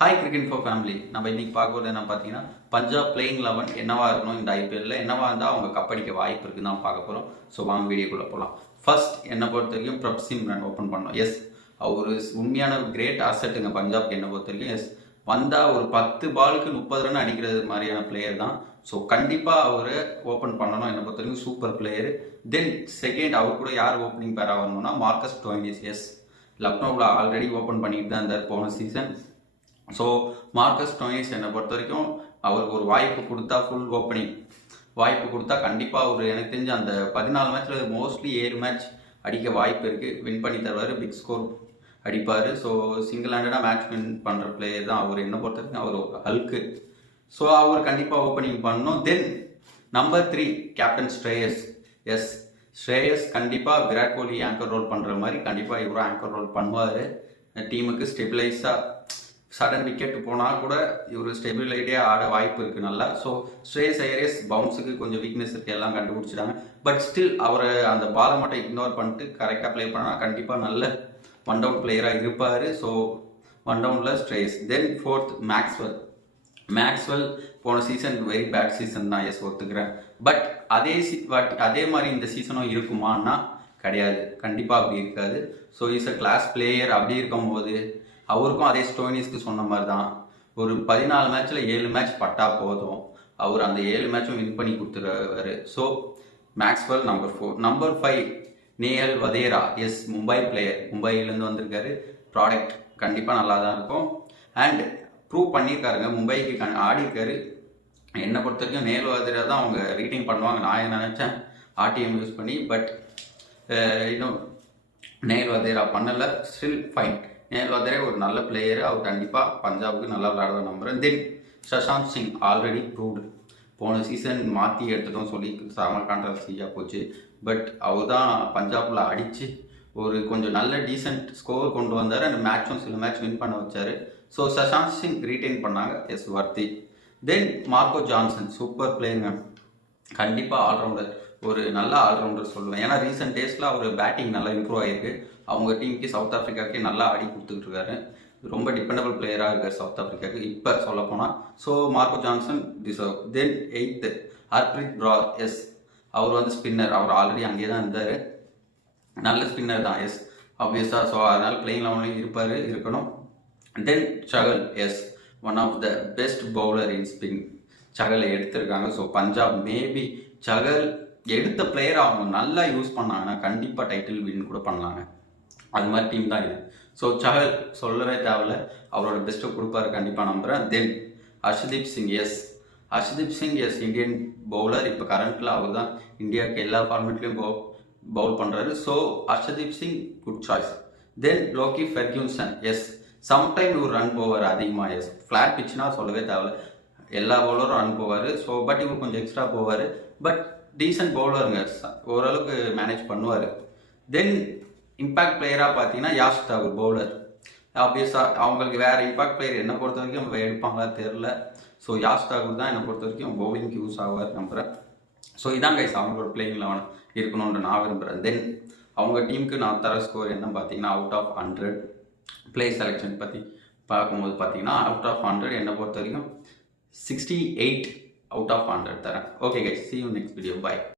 Hi cricket for family. நம்ம இன்னைக்கு பார்க்கறது என்ன பார்த்தீங்கன்னா, பஞ்சாப் பிளேயிங் 11 என்னவா இருக்கணும் இந்த ஐபிஎல்ல, என்னவா இருந்தால் அவங்க கப்படிக்க வாய்ப்பு இருக்குன்னு தான் பார்க்க போகிறோம். ஸோ வாங்க வீடியோக்குள்ளே போகலாம். ஃபர்ஸ்ட் என்னை பொறுத்த வரைக்கும் பிரப்சிம்ரன் ஓப்பன் பண்ணோம். எஸ், அவர் உண்மையான கிரேட் அசட்டுங்க பஞ்சாப்க்கு என்னை பொறுத்த வரைக்கும். எஸ், வந்தால் ஒரு 10 பாலுக்கு 30 ரன் அடிக்கிறது மாதிரியான பிளேயர் தான். ஸோ கண்டிப்பாக அவர் ஓப்பன் பண்ணணும் என்னை பொறுத்த வரைக்கும். Super player. தென் செகண்ட் அவர் கூட யார் ஓப்பனிங் பேராக வரணும்னா மார்க்கஸ் ஸ்டோயினிஸ். எஸ், லக்னோவில் ஆல்ரெடி ஓப்பன் பண்ணிட்டு தான் இருந்தார் போன சீசன். ஸோ மார்க்கஸ் ஸ்டோயினிஸ் என்னை பொறுத்த வரைக்கும் அவருக்கு ஒரு வாய்ப்பு கொடுத்தா, ஃபுல் ஓப்பனிங் வாய்ப்பு கொடுத்தா கண்டிப்பாக அவர் எனக்கு தெரிஞ்சு அந்த 14 மேட்ச்சில் மோஸ்ட்லி 7 மேட்ச் அடிக்க வாய்ப்பு இருக்குது. வின் பண்ணி தருவார், பிக் ஸ்கோர் அடிப்பார். ஸோ சிங்கிள் ஹேண்டடாக மேட்ச் வின் பண்ணுற பிளேயர் தான் அவர் என்னை பொறுத்த வரைக்கும். அவர் ஒரு ஹல்க்கு. ஸோ அவர் கண்டிப்பாக ஓப்பனிங் பண்ணணும். தென் நம்பர் 3 கேப்டன் ஸ்ரேயஸ். எஸ், ஸ்ரேயஸ் கண்டிப்பாக விராட் கோலி ஆங்கர் ரோல் பண்ணுற மாதிரி கண்டிப்பாக இவரும் ஆங்கர் ரோல் பண்ணுவார். டீமுக்கு ஸ்டெபிலைஸாக சடன் விக்கெட் போனால் கூட இவர் ஸ்டெபிலைட்டே ஆட வாய்ப்பு இருக்குது நல்லா. ஸோ ஸ்ரேயஸ் ஐயர்ஸ் பவுன்ஸுக்கு கொஞ்சம் வீக்னஸ் இருக்குது, எல்லாம் கண்டுபிடிச்சிட்டாங்க. பட் ஸ்டில் அவரை அந்த பாலை மட்டும் இக்னோர் பண்ணிட்டு கரெக்டாக ப்ளே பண்ணால் கண்டிப்பாக நல்ல ஒன் டவுன் பிளேயராக இருப்பார். ஸோ ஒன் டவுனில் ஸ்ரேயஸ். தென் ஃபோர்த் மேக்ஸ்வெல் போன சீசன் வெரி பேட் சீசன் தான். எஸ், ஒத்துக்கிறேன். பட் அதே மாதிரி இந்த சீசனும் இருக்குமான்னா கிடையாது, கண்டிப்பாக அப்படி இருக்காது. So is a class player. அப்படி இருக்கும்போது அவருக்கும் அதே ஸ்டோயினிஸ்க்கு சொன்ன மாதிரி தான், ஒரு 14 மேட்ச்சில் 7 மேட்ச் பட்டா போதும், அவர் அந்த 7 மேட்சும் வின் பண்ணி கொடுத்துருவாரு. So Maxwell number 4. Number 5 Nehal Wadhera. Yes, Mumbai player, மும்பையிலேருந்து வந்திருக்காரு. ப்ராடக்ட் கண்டிப்பாக நல்லா தான் இருக்கும். அண்ட் ப்ரூவ் பண்ணியிருக்காருங்க, மும்பைக்கு ஆடிருக்காரு. என்னை பொறுத்த வரைக்கும் நேஹல் வதேரா தான் அவங்க ரீட்டிங் பண்ணுவாங்க நான் நினச்சேன் ஆர்டிஎம் யூஸ் பண்ணி. பட் இன்னும் நேஹல் வதேரா பண்ணலை. Still fine. நேஹல் வதேரா ஒரு நல்ல பிளேயர். அவர் கண்டிப்பாக பஞ்சாபுக்கு நல்லா விளையாடுவார் நம்புறேன். தென் சஷாந்த் சிங் ஆல்ரெடி ப்ரூவ்டு. போன சீசன் மாற்றி எடுத்துட்டோம் சொல்லி செம கான்ட்ரவர்சியாக போச்சு. பட் அவர் தான் பஞ்சாபில் அடித்து ஒரு கொஞ்சம் நல்ல டீசென்ட் ஸ்கோர் கொண்டு வந்தார். அந்த மேட்சும் சில மேட்ச் வின் பண்ண வச்சார். ஸோ சஷாந்த் சிங் ரீட்டைன் பண்ணாங்க. Yes, worthy. Then Marco Jansen super பிளேயருங்க, கண்டிப்பாக ஆல்ரவுண்டர், ஒரு நல்ல ஆல்ரவுண்டர் சொல்லுவேன். ஏன்னா ரீசெண்ட் டேஸில் அவர் பேட்டிங் நல்லா இம்ப்ரூவ் ஆகிருக்கு. அவங்க டீமுக்கு சவுத் ஆஃப்ரிக்காவுக்கே நல்லா ஆடி கொடுத்துக்கிட்டு இருக்காரு. ரொம்ப டிபெண்டபிள் பிளேயராக இருக்கார் சவுத் ஆஃப்ரிக்காவுக்கு இப்போ சொல்ல போனால். So Marco Jansen deserve. Then 8th Harpreet Brar. Yes, அவர் வந்து ஸ்பின்னர். அவர் ஆல்ரெடி அங்கேயே தான் இருந்தார், நல்ல ஸ்பின்னர் தான். எஸ், ஆப்வியஸாக. ஸோ அதனால் பிளேயிங் 11 இருக்கணும். Then Chahal. Yes, one of the best bowler in spin. சகலை எடுத்திருக்காங்க. ஸோ பஞ்சாப் மேபி சகல் எடுத்த பிளேயர் அவங்க நல்லா யூஸ் பண்ணாங்கன்னா கண்டிப்பாக டைட்டில் வின் கூட பண்ணலாங்க. அது மாதிரி டீம் தான் இது. ஸோ சஹல் சொல்லவே தேவையில்ல, அவரோட பெஸ்ட்டை கொடுப்பாரு கண்டிப்பாக நம்புகிறேன். Then Harshdeep Singh. Yes, Harshdeep Singh yes, Indian bowler. இப்போ கரண்ட்டில் அவர் தான் இந்தியாவுக்கு எல்லா ஃபார்மேட்லேயும் பவுல் பண்ணுறாரு. So Harshdeep Singh good choice. Then Lockie Ferguson. Yes, sometime இவர் ரன் போவார் அதிகமாக. எஸ், ஃப்ளாட் பிச்சுனா சொல்லவே தேவையில்ல, எல்லா பவுலரும் ரன் போவார். ஸோ பட் இவர் கொஞ்சம் எக்ஸ்ட்ரா போவார். பட் டீசென்ட் பவுலருங்க, ஓரளவுக்கு மேனேஜ் பண்ணுவார். தென் இம்பாக்ட் பிளேயராக பார்த்தீங்கன்னா யாஷ் தாகூர் பவுலர். ஆப்வியஸாக அவங்களுக்கு வேறு இம்பாக்ட் பிளேயர் என்னை பொறுத்த வரைக்கும் எடுப்பாங்களா தெரில. ஸோ யாஷ் தாகூர் தான் என்னை பொறுத்த வரைக்கும் பவுலிங்க்கு யூஸ் ஆவார் நம்புகிறேன். ஸோ இதான் கைஸ் அவங்களோட பிளேயிங் 11 இருக்கணும்னு நான் விரும்புகிறேன். தென் அவங்க டீமுக்கு நான் தர ஸ்கோர் என்ன பார்த்தீங்கன்னா அவுட் ஆஃப் 100. பிளே செலெக்ஷன் பற்றி பார்க்கும்போது பார்த்தீங்கன்னா அவுட் ஆஃப் 100 என்னை பொறுத்த வரைக்கும் 68 அவுட் ஆஃப் 100 தரேன். Okay guys, see you next video. Bye.